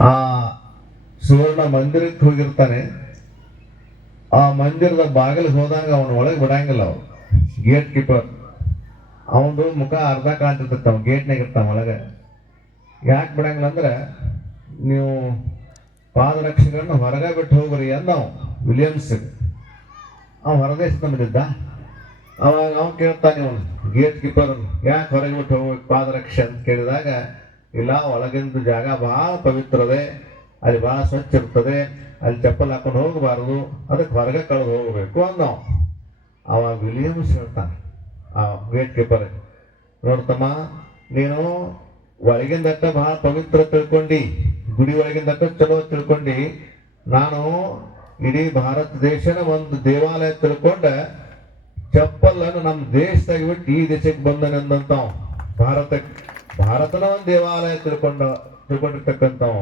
ಆ ಸುವರ್ಣ ಮಂದಿರಕ್ಕೆ ಹೋಗಿರ್ತಾನೆ. ಆ ಮಂದಿರದ ಬಾಗಿಲಿಗೆ ಹೋದಾಗ ಅವನ ಒಳಗೆ ಬಿಡಂಗಿಲ್ಲ ಅವ್ರು ಗೇಟ್ ಕೀಪರ್. ಅವನದು ಮುಖ ಅರ್ಧ ಕಾಣ್ತಿರ್ತಾವ ಗೇಟ್ನಾಗ ಇರ್ತಾವ ಒಳಗೆ. ಯಾಕೆ ಬಿಡಂಗಿಲ್ಲ ಅಂದ್ರೆ ನೀವು ಪಾದರಕ್ಷೆಗಳನ್ನು ಹೊರಗೆ ಬಿಟ್ಟು ಹೋಗ್ರಿ ಅಂದ ವಿಲಿಯಮ್ಸ್ ಅವ ಹೊರದೇಶದ ಬಂದಿದ್ದ ಅವಾಗ ಅವ್ನು ಕೇಳ್ತಾನೆ ಅವನು ಗೇಟ್ ಕೀಪರ್ ಯಾಕೆ ಹೊರಗೆ ಬಿಟ್ಟು ಹೋಗ್ಬೇಕು ಪಾದರಕ್ಷೆ ಅಂತ ಕೇಳಿದಾಗ ಇಲ್ಲ, ಒಳಗಿಂದ ಜಾಗ ಭಾಳ ಪವಿತ್ರದೆ ಅಲ್ಲಿ ಭಾಳ ಸ್ವಚ್ಛ ಇರ್ತದೆ ಅಲ್ಲಿ ಚಪ್ಪಲ್ ಹಾಕೊಂಡು ಹೋಗಬಾರದು, ಅದಕ್ಕೆ ಹೊರಗೆ ಕಳೆದು ಹೋಗಬೇಕು ಅಂದವ ಅವಾಗ ವಿಲಿಯಮ್ಸ್ ಹೇಳ್ತಾನೆ, ಆ ಗೇಟ್ ಕೀಪರ್ ನೋಡ್ತಮ್ಮ, ನೀನು ಒಳಗಿಂದಕ್ಕ ಬಹಳ ಪವಿತ್ರ ತಿಳ್ಕೊಂಡು, ಗುಡಿ ಒಳಗಿಂದಕ್ಕ ಚಲೋ ತಿಳ್ಕೊಂಡು, ನಾನು ಇಡೀ ಭಾರತ ದೇಶನ ಒಂದು ದೇವಾಲಯ ತಿಳ್ಕೊಂಡ, ಚಪ್ಪಲನ್ನು ನಮ್ಮ ದೇಶದಾಗ ಬಿಟ್ಟು ಈ ದೇಶಕ್ಕೆ ಬಂದನೆಂದಂತವ ಭಾರತಕ್ಕೆ ಭಾರತನ ಒಂದು ದೇವಾಲಯ ತಿಳ್ಕೊಂಡ ತಿಳ್ಕೊಂಡಿರ್ತಕ್ಕಂಥವ.